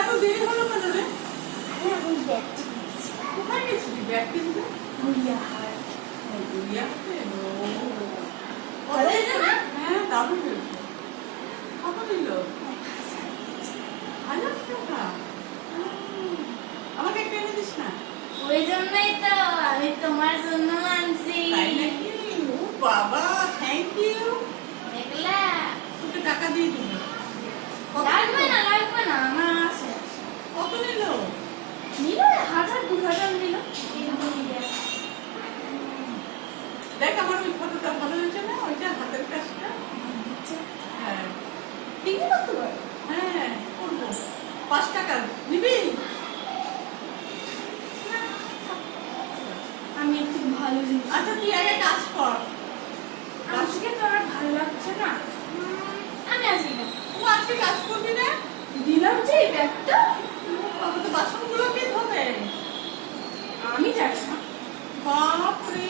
এত দেরি হলো কেন রে? কোথায় গেছিলি ব্যাগ কিনতে? হ্যাঁ দারুণ হয়েছে। কত দিল? 1000 টাকা। আমাকে একটা এনে দিস না? ওই জন্যই তো আমি তোমার জন্য আনছি। তাই নাকি? ও বাবা, থ্যাংক ইউ। দেখলা? তোকে টাকা দিয়ে দিব। লাগবে না আমার আছে। কত নিল? নিল 1000-2000 নিল। দেখ আমার ওই ফটোটা ভালো হয়েছে না? ওইটা হাতের কাজটা। হ্যাঁ বিক্রি করতে পারো? হ্যাঁ করবো। 5 টাকা নিবি? আমি একটু ভালো জিনিস। আচ্ছা তুই আগে কাজ কর। আজকে তো আমার ভালো লাগছে না। আমি আজকে না। ও আজকে কাজ করবি না? দিলাম যে এই ব্যাগটা। বাবা তো বাসনগুলো কে ধোবে? আমি জানি না। বাপরে